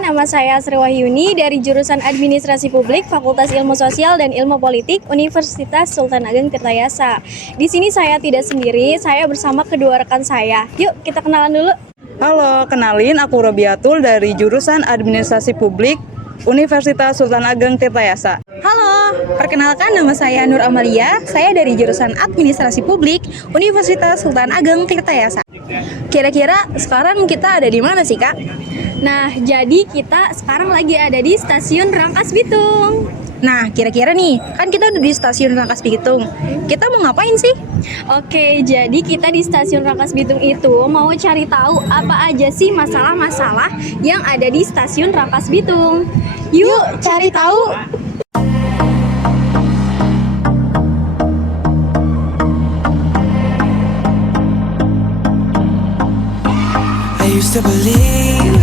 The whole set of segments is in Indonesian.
kenalin nama saya Sri Wahyuni dari jurusan Administrasi Publik, Fakultas Ilmu Sosial dan Ilmu Politik, Universitas Sultan Ageng Tirtayasa. Di sini saya tidak sendiri, saya bersama kedua rekan saya. Yuk kita kenalan dulu. Halo, kenalin aku Robiatul dari jurusan Administrasi Publik, Universitas Sultan Ageng Tirtayasa. Halo, perkenalkan nama saya Nur Amalia, saya dari jurusan Administrasi Publik, Universitas Sultan Ageng Tirtayasa. Kira-kira sekarang kita ada di mana sih, Kak? Nah, jadi kita sekarang lagi ada di Stasiun Rangkas Bitung. Nah, kira-kira nih, kan kita udah di Stasiun Rangkas Bitung. Kita mau ngapain sih? Oke, jadi kita di Stasiun Rangkas Bitung itu mau cari tahu apa aja sih masalah-masalah yang ada di Stasiun Rangkas Bitung. Yuk cari tahu. I used to believe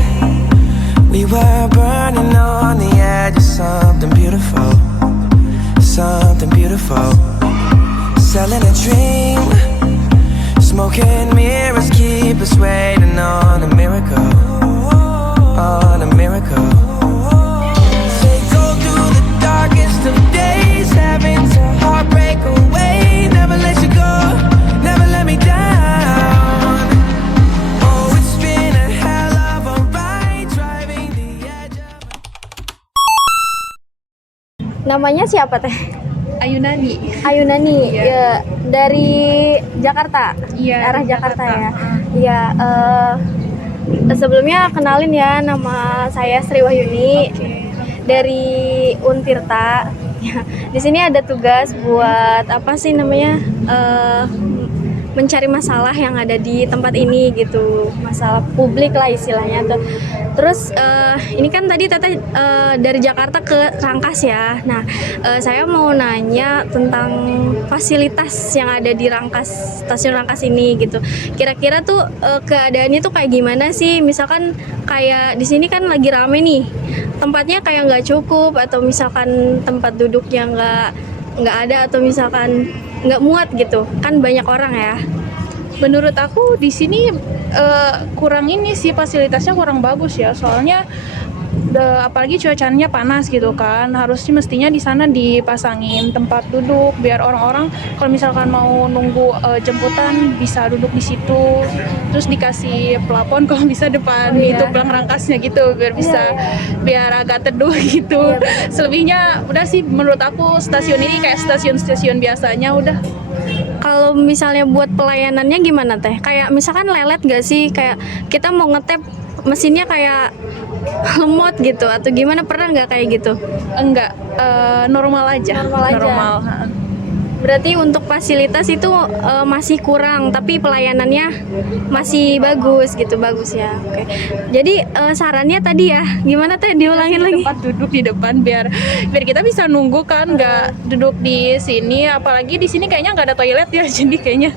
we were burning on the edge of something beautiful, something beautiful. Selling a dream, smoking mirrors keep us waiting on a miracle, on a miracle. They go through the darkest of days, having to heartbreak away. Never let you go, never let me down. Oh, it's been a hell of a ride, driving the edge of... Namanya siapa teh? Ayunani. Ayunani, ya, dari Jakarta, arah Jakarta ya. Iya, sebelumnya kenalin ya, nama saya Sri Wahyuni dari Untirta. Ya, di sini ada tugas buat apa sih namanya? Mencari masalah yang ada di tempat ini gitu, masalah publik lah istilahnya tuh. Terus ini kan tadi Teteh dari Jakarta ke Rangkas ya. Nah, saya mau nanya tentang fasilitas yang ada di Rangkas, stasiun Rangkas ini gitu. Kira-kira tuh keadaannya tuh kayak gimana sih? Misalkan kayak di sini kan lagi rame nih, tempatnya kayak nggak cukup, atau misalkan tempat duduknya nggak ada, atau misalkan nggak muat gitu, kan banyak orang ya. Menurut aku di sini kurang ini sih, fasilitasnya kurang bagus ya, soalnya apalagi cuacanya panas gitu kan, harusnya mestinya di sana dipasangin tempat duduk biar orang-orang kalau misalkan mau nunggu jemputan bisa duduk di situ, terus dikasih plafon kalau bisa depan itu pelang rangkasnya gitu biar bisa biar agak teduh gitu. Selebihnya udah sih menurut aku stasiun ini kayak stasiun-stasiun biasanya udah. Kalau misalnya buat pelayanannya gimana teh? Kayak misalkan lelet gak sih? Kayak kita mau ngetep mesinnya kayak lemot gitu atau gimana, pernah nggak kayak gitu? Enggak, normal aja. Normal. Berarti untuk fasilitas itu masih kurang, tapi pelayanannya masih bagus gitu, bagus ya. Oke. Jadi sarannya tadi ya, gimana teh, diulangin lagi? Tempat duduk di depan biar kita bisa nunggu kan, nggak duduk di sini. Apalagi di sini kayaknya nggak ada toilet ya, jadi kayaknya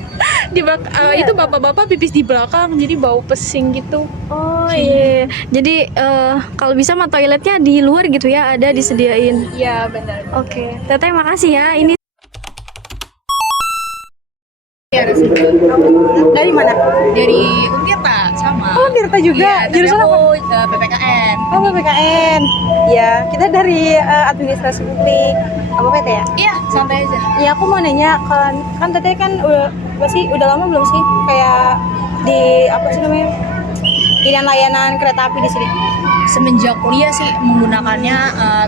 itu bapak-bapak pipis di belakang, jadi bau pesing gitu. Oh iya. Jadi kalau bisa mah toiletnya di luar gitu ya, ada disediain. Iya benar. Oke. Teteh makasih ya. Ini Dari mana? Dari Untirta sama. Oh, Tirta juga. Iya, Jurusan apa? aku PPKN. Oh, PPKN. Ya, kita dari Administrasi Publik. Apa PT ya? Iya, santai aja. Ya, aku mau nanya, kan Teteh kan udah lama belum sih kayak di apa sih namanya? Bidang layanan kereta api di sini. Semenjak kuliah sih menggunakannya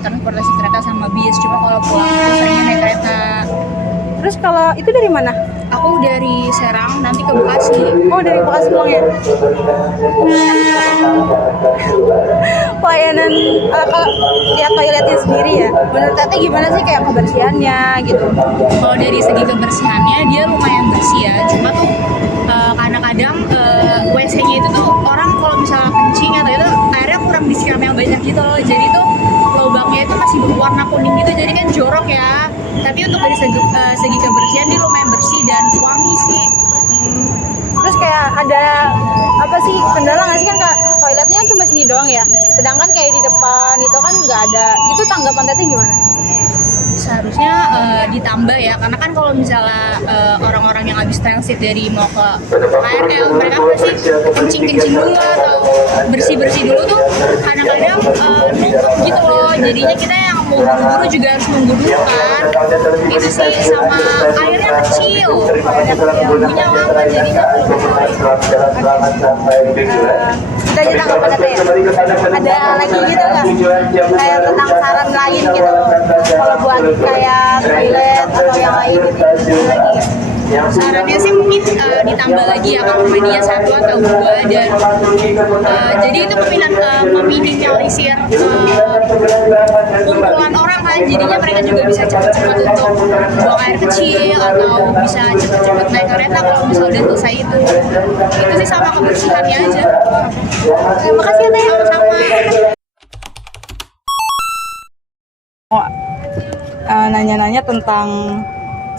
transportasi kereta sama bis. Cuma kalau pulang itu seringnya naik kereta. Terus kalau itu dari mana? Aku dari Serang nanti ke Bekasi. Oh, dari Bekasi pulang ya? Pelayanan kalau lihat toiletnya sendiri ya, menurut Teteh gimana sih kayak kebersihannya gitu? Kalau dari segi kebersihannya dia lumayan bersih ya. Cuma tuh kadang-kadang WC-nya itu tuh orang kalau misalnya kencing atau itu airnya kurang disiram yang banyak gitu loh. Jadi tuh lubangnya itu masih berwarna kuning gitu, jadi kan jorok ya. Tapi untuk dari segi kebersihan dia lumayan bersih dan wangi sih. Terus kayak ada apa sih kendala nggak sih, kan Kak, toiletnya cuma sini doang ya, sedangkan kayak di depan itu kan nggak ada. Itu tanggapan Teteh gimana? Seharusnya harusnya ditambah ya, karena kan kalau misalnya orang-orang yang habis transit dari mau ke KRL, mereka pasti kencing-kencing dulu atau bersih-bersih dulu tuh kadang-kadang numpuk gitu loh, jadinya kita yang mau buru-buru juga harus nunggu dulu kan, itu sih. Sama airnya kecil, punya lama jadinya. Kita aja tanggapan apa ya? Ada lagi gitu nggak? Kayak tentang saran lain gitu. Kalau buat kayak toilet atau yang lain gitu lagi. Sarannya sih mungkin ditambah lagi ya kamar mandinya 1 atau 2, dan jadi itu meminimalisir kumpulan orang kan, jadinya mereka juga bisa cepat-cepat untuk buang air kecil atau bisa cepat-cepat naik kereta kalau misalnya udah selesai itu sih, sama kebersihannya aja. Terima kasih ya Teh. Sama nanya-nanya tentang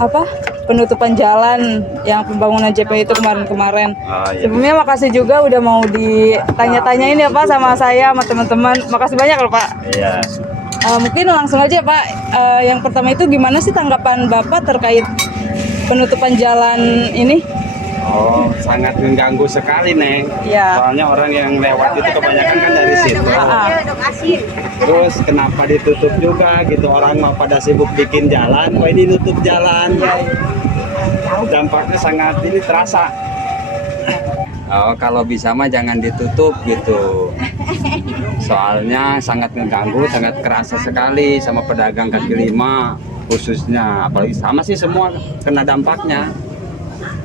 apa penutupan jalan yang pembangunan JP itu kemarin-kemarin. Sebelumnya makasih juga udah mau ditanya-tanyain ya Pak sama saya sama teman-teman. Makasih banyak loh Pak. Iya. Mungkin langsung aja Pak. Yang pertama itu gimana sih tanggapan Bapak terkait penutupan jalan ini? Oh, sangat mengganggu sekali, Neng. Iya. Soalnya orang yang lewat itu kebanyakan kan dari situ. Terus kenapa ditutup juga gitu? Orang mau pada sibuk bikin jalan, kok ini nutup jalan. Dampaknya sangat ini terasa. Oh, kalau bisa mah jangan ditutup gitu. Soalnya sangat mengganggu, sangat kerasa sekali sama pedagang kaki lima khususnya. Apalagi sama sih semua kena dampaknya.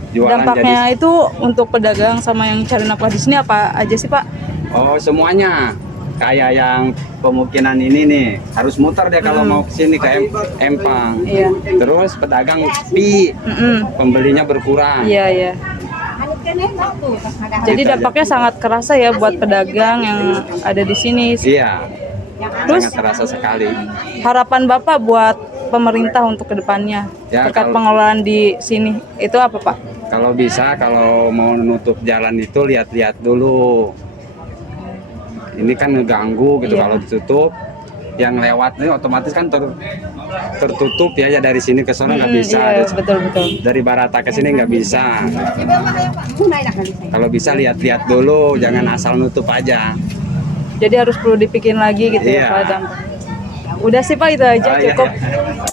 Jualan Dampaknya jadi, itu untuk pedagang sama yang cari nafkah di sini apa aja sih Pak? oh semuanya. Kayak yang pemukiman ini nih harus muter deh kalau mau kesini ke Empang. Iya. Terus pedagang sepi, pembelinya berkurang. Iya, iya. Jadi Gitu dampaknya sangat kerasa ya buat pedagang yang ada di sini. Iya. Terus Sangat terasa sekali. harapan Bapak buat pemerintah untuk kedepannya Ya, terkait kalau- pengelolaan di sini itu apa Pak? Kalau bisa, kalau mau nutup jalan itu lihat-lihat dulu. Ini kan ngeganggu gitu. Iya. Kalau ditutup, yang lewat ini otomatis kan tertutup ya dari sini ke sana nggak bisa. Iya, betul. Dari Barata ke sini nggak bisa. Kalau bisa lihat-lihat dulu, jangan asal nutup aja. Jadi harus perlu dipikirin lagi gitu Iya. ya Pak dampaknya. Udah sih Pak, itu aja Oh, iya, cukup. iya.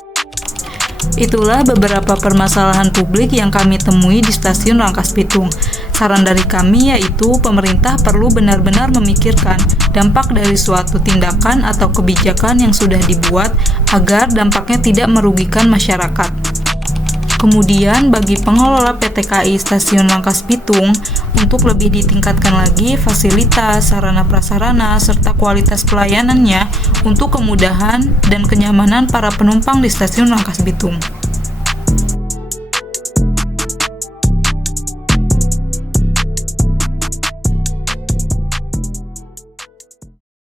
Itulah beberapa permasalahan publik yang kami temui di stasiun Rangkas Bitung. Saran dari kami yaitu pemerintah perlu benar-benar memikirkan dampak dari suatu tindakan atau kebijakan yang sudah dibuat agar dampaknya tidak merugikan masyarakat. Kemudian bagi pengelola PT KAI Stasiun Rangkas Bitung untuk lebih ditingkatkan lagi fasilitas, sarana prasarana, serta kualitas pelayanannya untuk kemudahan dan kenyamanan para penumpang di Stasiun Rangkas Bitung.